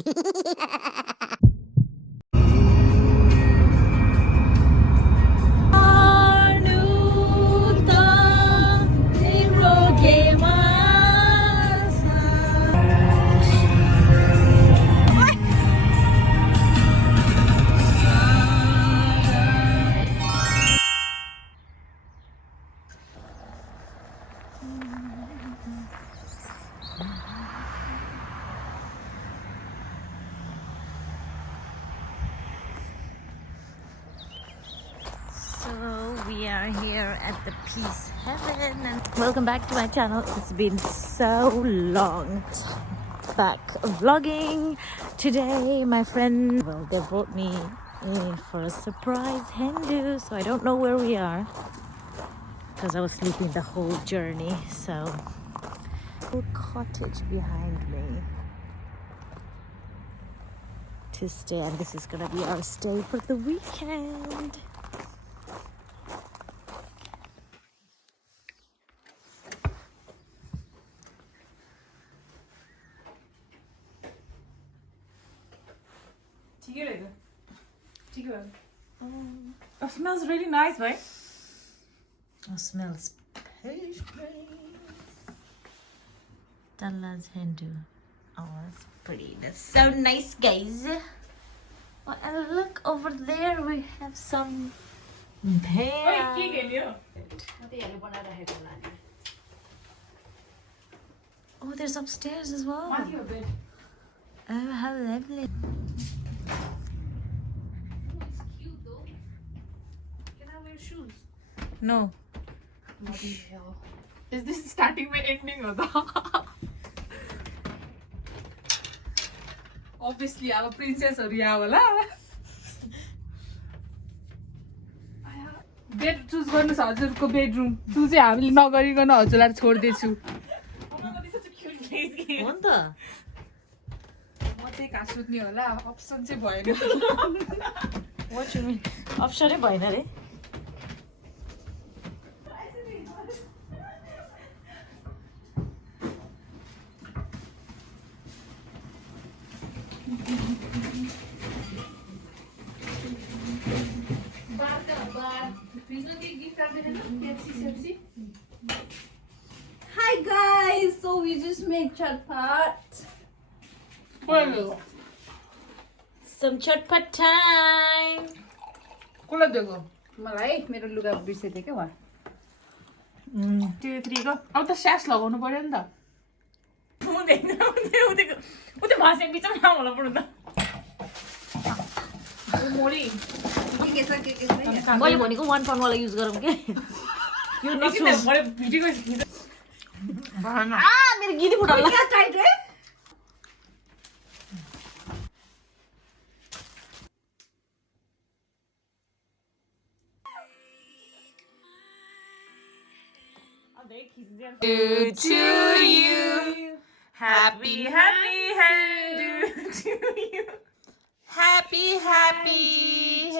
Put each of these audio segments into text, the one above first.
So we are here at the Peace Heaven and welcome back to my channel. It's been so long back vlogging. Today my friend, well, they brought me in for a surprise Hen-do, so I don't know where we are because I was sleeping the whole journey. So little cottage behind me to stay, and this is gonna be our stay for the weekend. It smells really nice, right? Oh, smells pastry. Dalla's Hen-do. Oh, that's pretty. That's so nice, guys. Oh, and look over there. We have some pear. Oh, there's upstairs as well. Oh, how lovely. Shoes. No. Bloody hell. Is this starting with ending or the? Obviously, I'm a princess or yavala. Bed choose गर्नु छ हजुरको bedroom तु चाहिँ हामीले नगरिकन हजुरलाई छोड्दै छु हो नि त म चाहिँ कहाँ सुत्ने होला अप्सन चाहिँ भएन What you mean? अप्सनै भएन रे Hi guys, so we just made chatpat. Some chatpat time. कसलाई दिएको मलाई मेरो लुगा बिर्सेथे के वा 2 3 को अब त स्यास लगाउनु पर्यो नि त हुँदैन उते भाषा बिचमा नाम होला पर्नु त मोरी के छ मैले भनेको 1 पाउन्ड वाला युज गरौँ के यो नसु मैले भिडियो मेरो गिदी फुटाउला क्या टाइट रे To you, happy Hen-do to you. Happy Hen-do.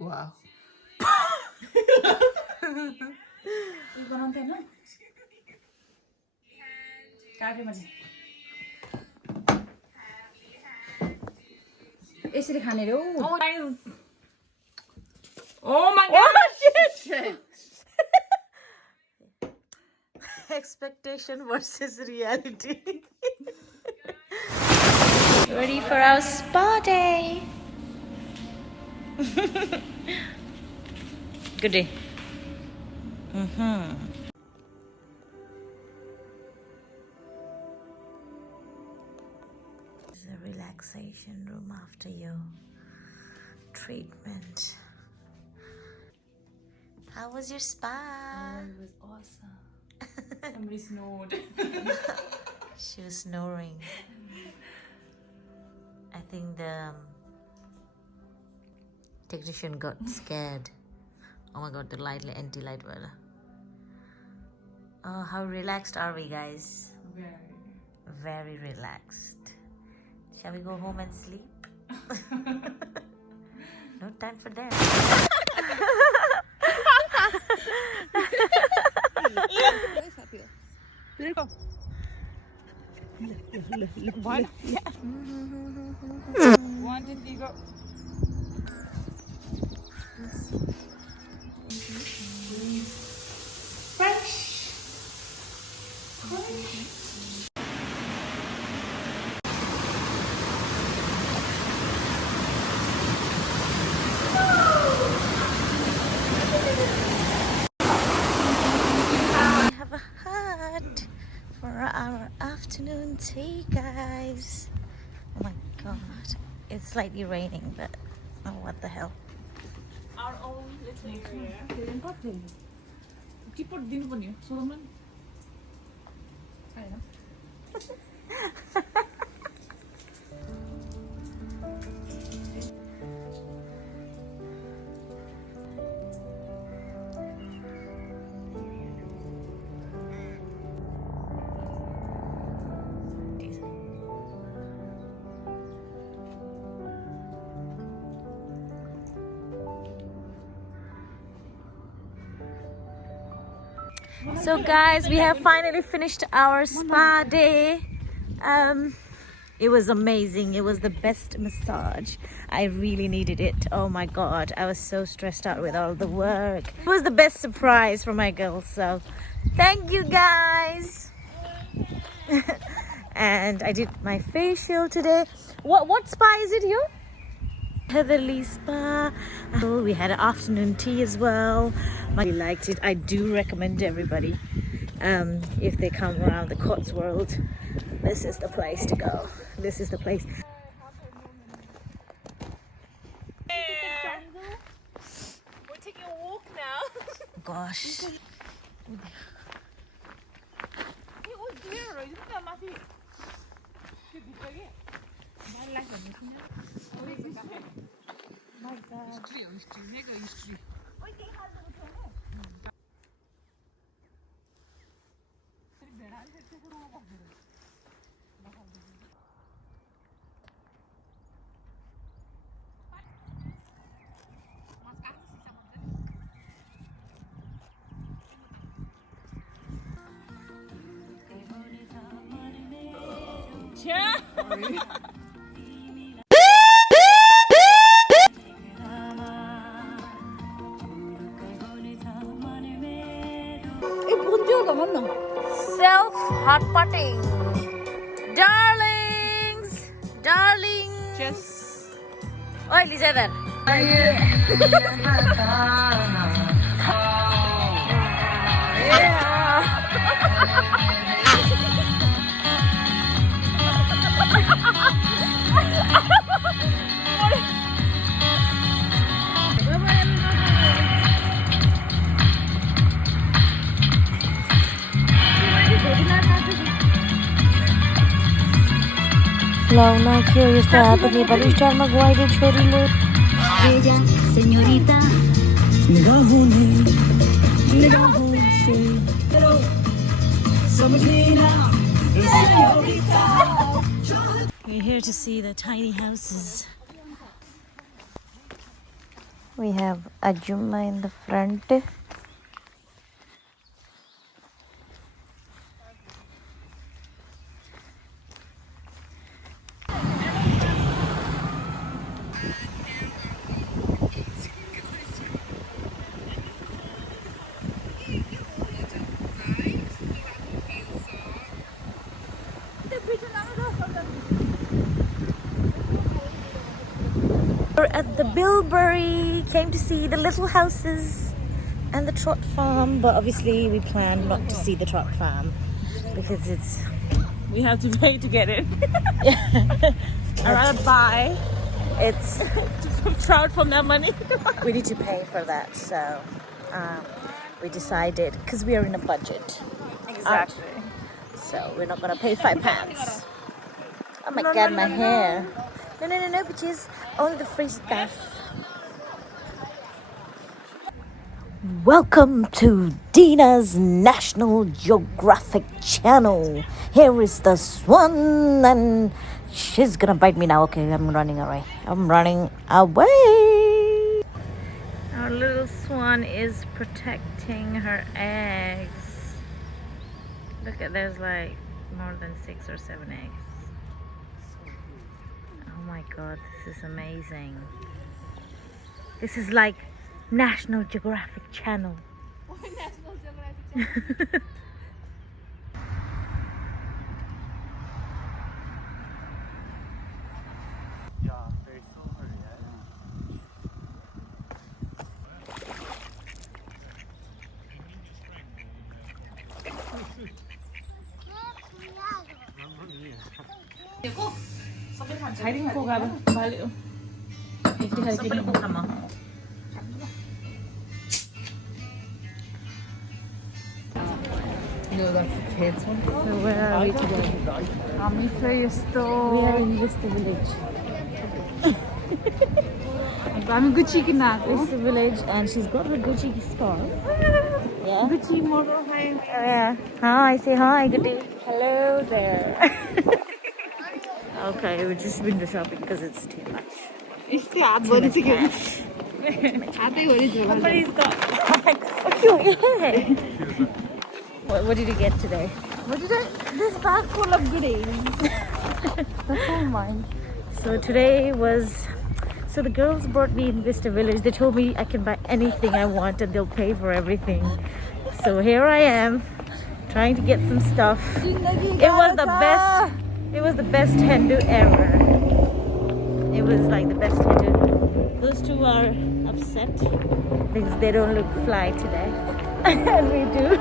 Wow. यसरी खाने रे Oh, nice. Oh my god! shit. Expectation versus reality. Ready for our spa day. Good day. This is a relaxation room after your treatment. How was your spa? It was awesome. Somebody snored. She was snoring. I think the technician got scared. Oh my god, the anti-light wala. Oh, how relaxed are we, guys? Very relaxed. Shall we go home and sleep? No time for that. One. Yeah. 1, 2, 3, go. Fresh. We have a hut for our afternoon tea, guys. Oh my god, it's slightly raining, but oh, what the hell. Our own little area. Keep it din pani. Solomon. I know. So guys, we have finally finished our spa day. It was amazing. It was the best massage. I really needed it. Oh my god, I was so stressed out with all the work. It was the best surprise for my girls, so thank you guys. And I did my facial today. What spa is it here? Heatherly Spa. We had an afternoon tea as well. I really liked it. I do recommend everybody, if they come around the Cotswold, this is the place to go. This is the place. We're taking a walk now. Gosh. Oh dear, isn't that Matthew? Self hot potting. Darlings. Darling. Just. Oi, Lisa then. Launa curious to happen ni bali star magwai de chori le ella señorita निगाहों से समझना señorita. We're here to see the tiny houses. We have Ajumma in the front. We're at the Bilberry, came to see the little houses and the trot farm, but obviously we planned not to see the trot farm because it's... We have to pay to get it. I'd rather buy. It's... trout from that money. We need to pay for that, so we decided, because we are in a budget. Exactly. So we're not going to pay £5. Oh my god, my hair. No, bitches. Only the free stuff. Welcome to Dina's National Geographic channel. Here is the swan, and she's gonna bite me now. Okay, I'm running away. Our little swan is protecting her eggs. Look at, there's like more than 6 or 7 eggs. Oh my god, this is amazing. This is like National Geographic Channel. National Geographic. Hiding ko ka ba? Bali oh. Sampai po sama. No, that's the kids one. So where are we today? Amritsar store. We are in Vista Village. I'm Gucci kinako. Vista Village, and she's got her Gucci scarf. Yeah. Gucci model high. Yeah. Hi, say hi, good day. Hello there. Okay, we're just window shopping because it's too much. It's the ad one again. Somebody's got bags. Okay. What did you get today? What did I? This bag full of goodies. That's all mine. So today was, so the girls brought me in Vista Village. They told me I can buy anything I want and they'll pay for everything. So here I am, trying to get some stuff. It was the best. It was the best Hen-do ever. It was like the best Hen-do. Those two are upset because they don't look fly today. And we do.